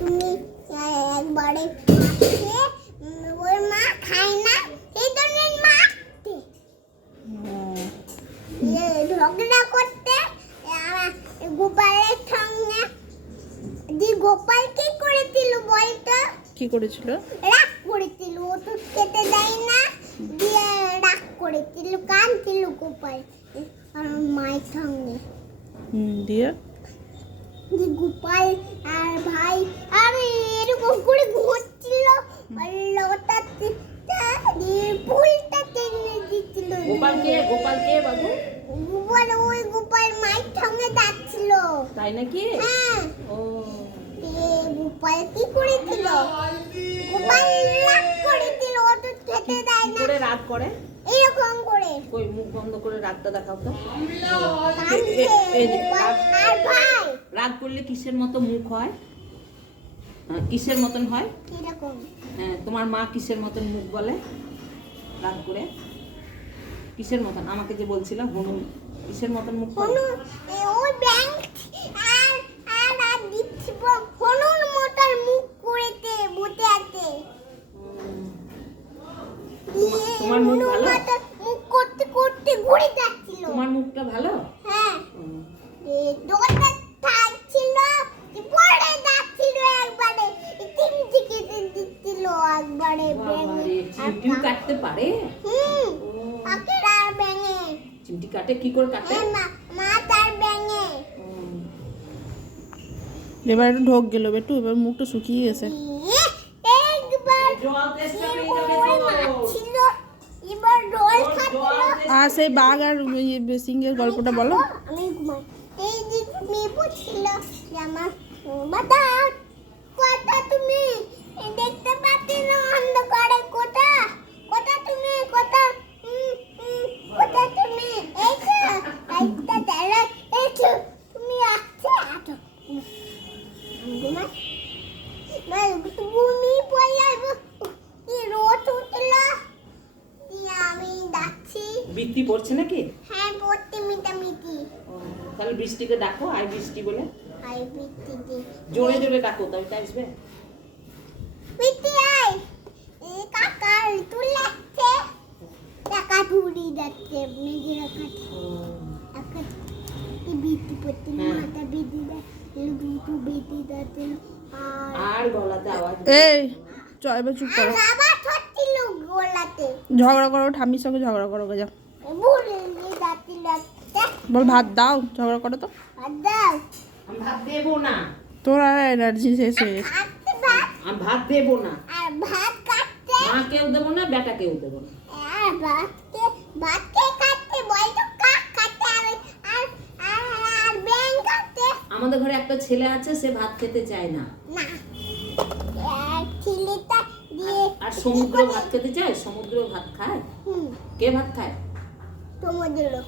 তুমি একবারে মারছে, ওর মা খায় না এই জন্য মারতে ঝগড়া করতে গোপালের সঙ্গে। গোপাল কি করেছিল বলতো? কি করেছিল? রাগ করেছিল, ওষুধ খেতে দেয় না, দিয়ে রাগ করেছিল, কাঁদছিল গোপাল আর মায়ের সঙ্গে। দিয়ে গোপাল আর ভাই আর এরকম করে ঘুরছিল, ওটাতে ফুলটা টেনে দিচ্ছিল। গোপালকে বাবু? গোপাল মায়ের সঙ্গে যাচ্ছিল। তাই নাকি? হ্যাঁ। ও গোপাল কি করেছিল? গোপাল রাগ করেছিল, ওষুধ খেতে দেয় না। করে রাগ করে এরকম করে কই মুখ বন্ধ করে রাগটা দেখাও তো। আর ভাই রাগ করলে কিসের মতো মুখ হয়? কিসের মতন হয়? এরকম। হ্যাঁ, তোমার মা কিসের মতন মুখ বলে রাগ করে? কিসের মতন? আমাকে যে বলছিল হনু কিসের মতন মুখ বলে? হনু ওই ব্যাংক আর আর আর দিচ্ছি হনুর মতন মুখ করেতে বসে আছে। তোমার মুখ ভালো? মুখ করতে করতে ঘুরে যাচ্ছিল। তোমার মুখটা ভালো? হ্যাঁ। দোলটা থাকছিল, পড়ে যাচ্ছিল একবারে, চিমটি কেটে দিচ্ছিল একবারে ব্যাঙে। চিমটিও কাটতে পারে? কাকের আর ব্যাঙে। চিমটি কাটে? কি করে কাটে? মা তার ব্যাঙে। এবার একটু ঢোক গেল বেটু, এবার মুখটা শুকিয়ে গেছে। একবার ছিল, এবার রোল খাচ্ছিল। আর সেই বাঘ আর সিংহের গল্পটা বলো। আমি ঘুমাই। এই যে তুমি বলছিল যে আমার বাতাও কথা তুমি দেখতে পাচ্ছি না অন্ধকারে, কথা কথা তুমি কথা কথা তুমি এই তো একটা তারা এই তো তুমি আসছে আটো ঘুমাই ভাই তুমি বলাইবো কি রোদ উঠল, আমি যাচ্ছি। বৃষ্টি পড়ছে নাকি? হ্যাঁ পড়তে মিটামিটি। তাহলে বৃষ্টিকে ডাকো, আই বৃষ্টি বলে। আই বৃষ্টি দি জোরে জোরে ডাকো, তবে আসবে। বৃষ্টি আই কাকা তুলছে, টাকা ধুরি যাচ্ছে নিজের কাছে। এই বৃষ্টি পড়তে মাথা বেঁধে দেয়, বেঁধে যাচ্ছে আর গলাতে আওয়াজ। এই চ এবার চুপ করো। আবার ছড়ছিল গোলাতে। ঝগড়া করো, ঠাম্মির সঙ্গে ঝগড়া করো যা। ভুলে যাচ্ছিল। বল ভাত দাও, ঝগড়া করো তো। দাও আমি ভাত দেবো না। তোর আর এনার্জি শেষ হয়ে গেছে। কাটতে ভাত আমি ভাত দেবো না। আর ভাত কাটতে মাকেও দেবো না, বেটাকেও দেবো না। আর ভাতকে কাটতে বলতো কাক কাটতে আর আর আর ব্যাং কাটতে আমাদের ঘরে একটা ছেলে আছে, সে ভাত খেতে চায় না। না। আর ছেলেটা দিয়ে আর সমুদ্র ভাত খেতে চায়? সমুদ্র ভাত খায়? কে ভাত খায়? সমুদ্র